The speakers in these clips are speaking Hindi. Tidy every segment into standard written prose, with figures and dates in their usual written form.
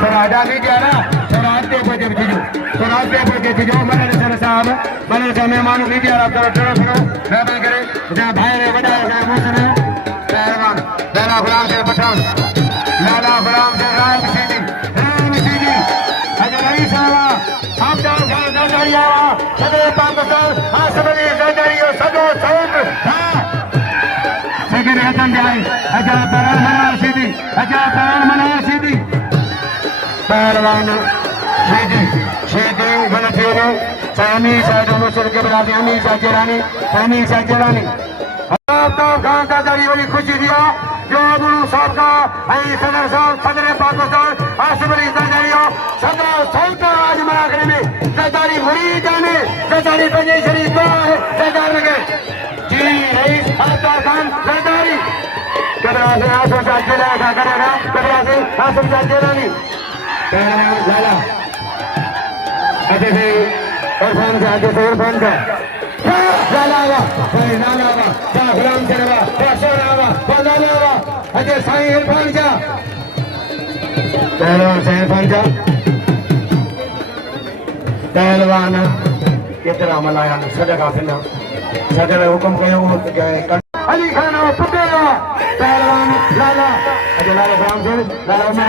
सरादा भी जाना सरादे को जब चीजो सरादे को जब चीजो मदर सर साहब मदर से मेहमान भी जा रहा करो करो मेहमान करे जहाँ भाई ने बताया जहाँ मौसम है पहलवान लाला गुलाम से पठान लाला गुलाम से राम सीधी अजय रही साहब आप जाओ घर जरदारी आवा सदर पाकिस्तान हाँ सबरी जरदारी हो सदो सौंद हाँ सेकंड हसन जाए अजय परान मनार सीधी पहलवान सीधी गलत हो गए सामी साइड मुसर के बराबर सामी साजरानी तो गांव का दारी वाली खुशी दिया जो गुरु साहब का सदर साहब सदर पाकिस्तान आसबरी जरदारी हो सदर सौंद आज मना करने में जरदारी मुरीद जाने जरदारी बजे शरीफ है जरदार लगे जी रईस आता खान जरदारी कदरा से आसम साथ चलेगा करेगा कदरा से आसम साथ चलानी लाला अजय इरफान से आगे से इरफान का लाला गुलाम चलवा लाला अजय साईं इरफान का पहलवान से इरफान का पहलवान कितना मलाया सदका फिर सदर हुक्म कयो अली खान पुटेगा पहलवान लाला अजय लाला गुलाम से लाला उमर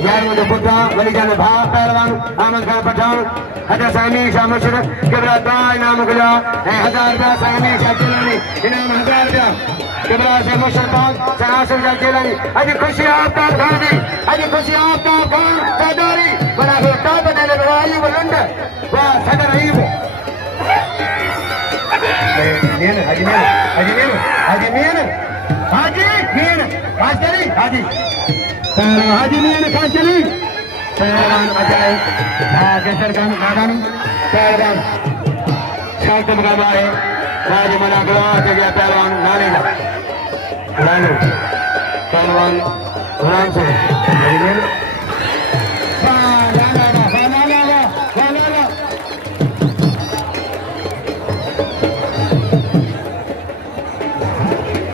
यार मुझे पुत्रा वली जाने भा पहलवान अहमद खान पठान अजय सामी शाह मुशरफ किबरा दाई नाम गुला 1000 रुपया सामी शाह जिलानी इनाम 1000 रुपया किबरा से मुशरफ सहासन शाह जिलानी अजय खुशी आपका खान दी अजय खुशी आपका खान सरदारी बड़ा बेटा बदले बवाई बुलंद वाह सदर रहीब हाजी मीन खाचली पहलवान अजय केसर खान नादानी पहलवान शांत मुकाबला है राज मना गवा के गया पहलवान नालेगा लालू पहलवान गुलाम से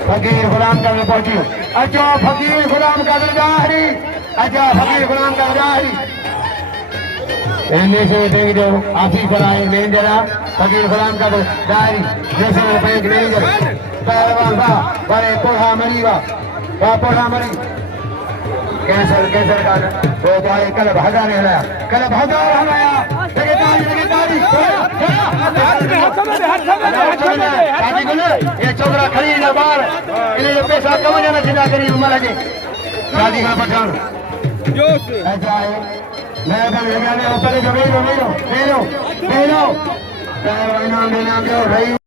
फकीर गुलाम का पहुंची अच्छा फकीर गुलाम का दरगाही अच्छा फकीर गुलाम का दरगाही इनमें से देंगे ऑफिसर आए मैनेजर फकीर गुलाम का दरगाही नेशनल बैंक मैनेजर पहलवान वाह बड़े पोढ़ा मरी वाह पोढ़ा मरी कैंसर का वो तो आए कलब 1000 हलाया कलब 1000 हलाया लगे ताली ये छोकरा खड़ी ना बार इन्हें जो पैसा कम जाना चिंता करी उमर लगे शादी का पठान ऐसा है मैं कल लगाने ऊपर जो मेरो इनाम दो भाई